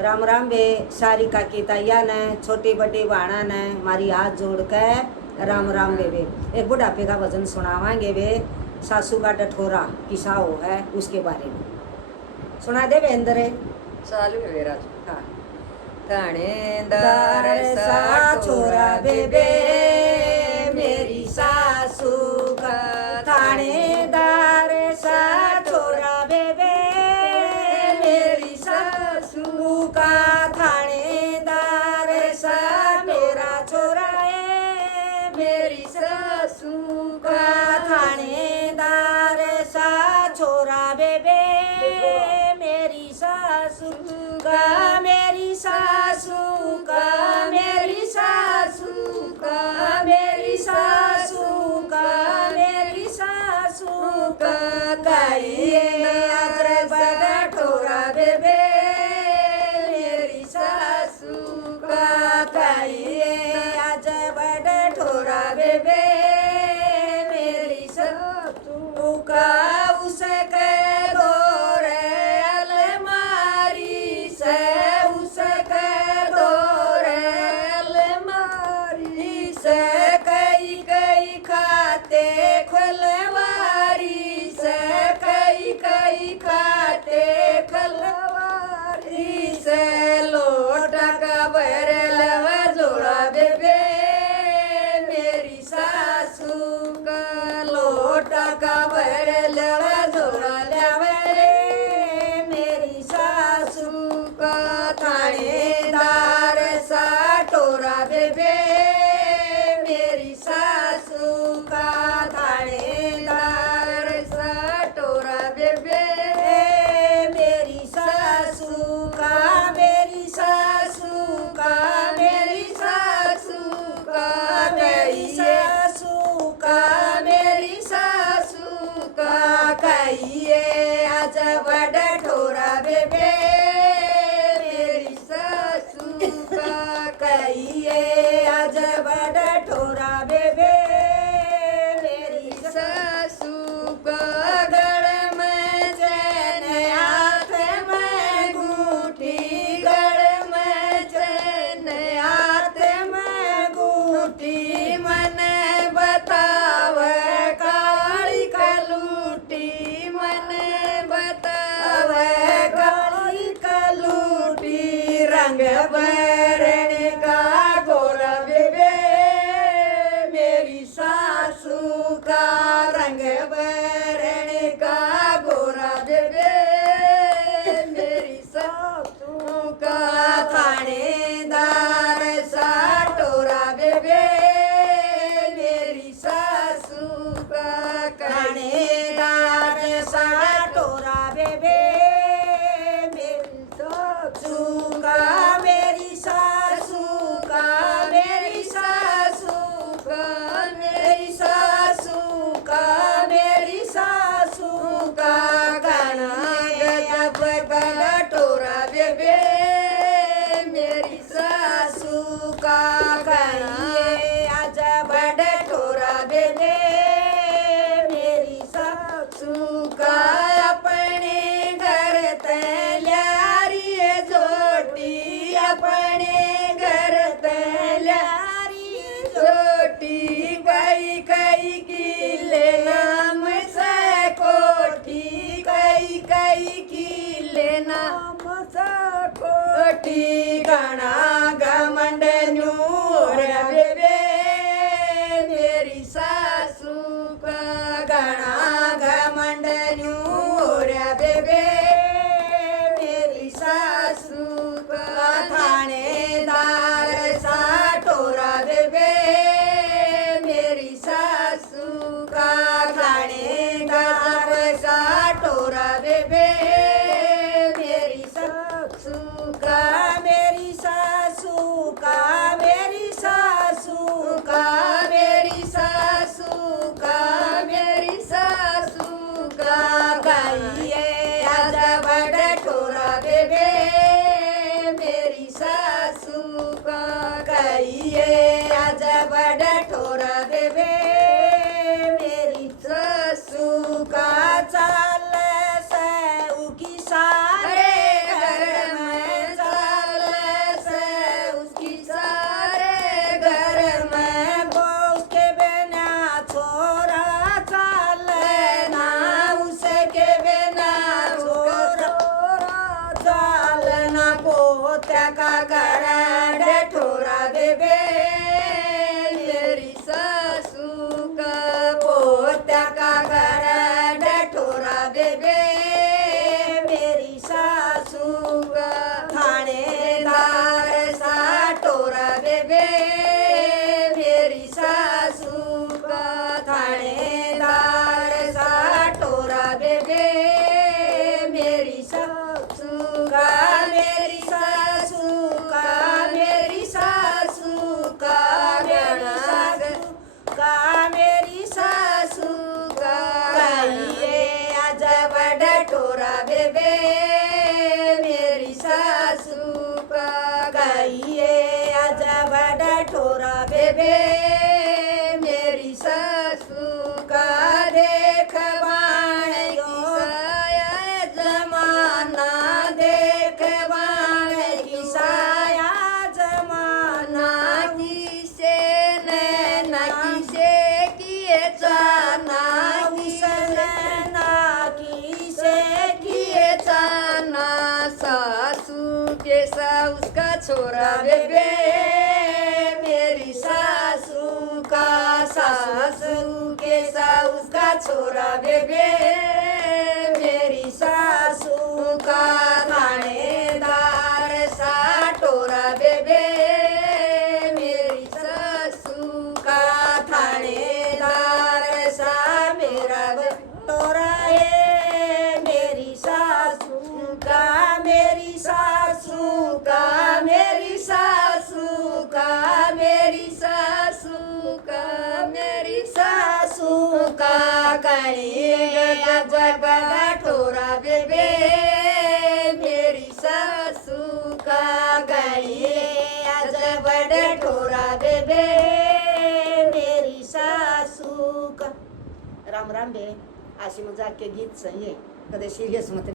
राम राम बे सारी काकी ताइया ने छोटी बड़ी बाणा ने मारी हाथ जोड़ के राम राम बे एक बुढ़ापे का भजन सुनावांगे वे सासू का डठोरा किसा हो है उसके बारे में सुना दे वे अंदर चालू है मेरा हाँ थानेदार सा छोरा बेबे मेरी सासू का थानेदार सा छोरा बेबे मेरी सासू का थानेदार सा मेरा छोरा है मेरी सासू का थानेदार सा छोरा बेबे मेरी सासू का मेरी सासू का मेरी सासू का मेरी सासू का मेरी सासू का कहिए अरे बड़ा ठोरा बेबे मेरी सासू का कहिए आज बड़ा ठोरा बेबे मेरी सासू का उसे कह दो रे अलमारी से उसे कह दो रे अलमारी से कई कई खाते खुलवारी से कई कई खाते खुलवारी से लोटा का बरलवा जोड़ा बेबे मेरी सासू का लोटा का बरलवा जोड़ा लावे मेरी सासू का थानेदार सा टोरा बेबे मेरी सासू का थानेदार सा टोरा बेबे मेरी सासू का मेरी सासू का मेरी सासू का मेरी सासू का मेरी सासू का कहिए आज बड़ा ठोरा बेबे मेरी सासू का कहिए आज बड़ा ठोरा बेबे मेरी सासू का गड़ में चैन हाथ में घूठी गड़ में चैन हाथ में घूठी मन बताव काली कलूटी मन बताव काली कलूटी रंग बरण का गोरा बेबे मेरी सासू का रंग बरण का गोरा बेबे मेरी सासू का थानेदार सा टोरा बेबे मेरी सासू का थानेदार सा टोरा बेबे मेरी सासू का मेरी सासू का मेरी सासू का मेरी सासू का मेरी सासू का गाना गजब गला टोरा बेबे मेरी सासू का कहिए आज बड़ा टोरा बेबे मेरी सासू का अपने घर तैयारी जोटी अपने घर तैयारी जोटी कई कई किले नाम से कोठी कई कई किले नाम से कोठी गणा गमंड न्यू पोत्या का गड़ा डठोरा बेबे मेरी सासू का पोत्या का गड़ा डठोरा बेबे मेरी सासू का थानेदार सा टोरा बेबे मेरी सासू का थानेदार सा टोरा बेबे मेरी सासू का मेरी सासू का मेरी सासू का मेरी सासू का मेरी सासू का कहिए अजब डटोरा बेबे मेरी सासू का कहिए अजब डटोरा बेबे मेरी सासू का देख बाणियो साया जमाना देख बाण की साया जमाना किसे नैना किसे किए जाना चाना उसने ना की से किए चाना सासू के सा उसका छोरा बेबे बेबे मेरी सासू का सासू के सा उसका छोरा बेबे मेरी सासू का थानेदार सा टोरा बेबे मेरी सासू का थानेदार सा मेरा टोरा है मेरी सासू का मेरी सासू का मेरी सासू का मेरी सासू का मेरी सासू का कहिए अजब ठोरा बेबे मेरी सासू का कहिए अजब ठोरा बेबे मेरी सासू का राम राम बे अशी मग जाके गीत आहे कधी सिरियस मध्ये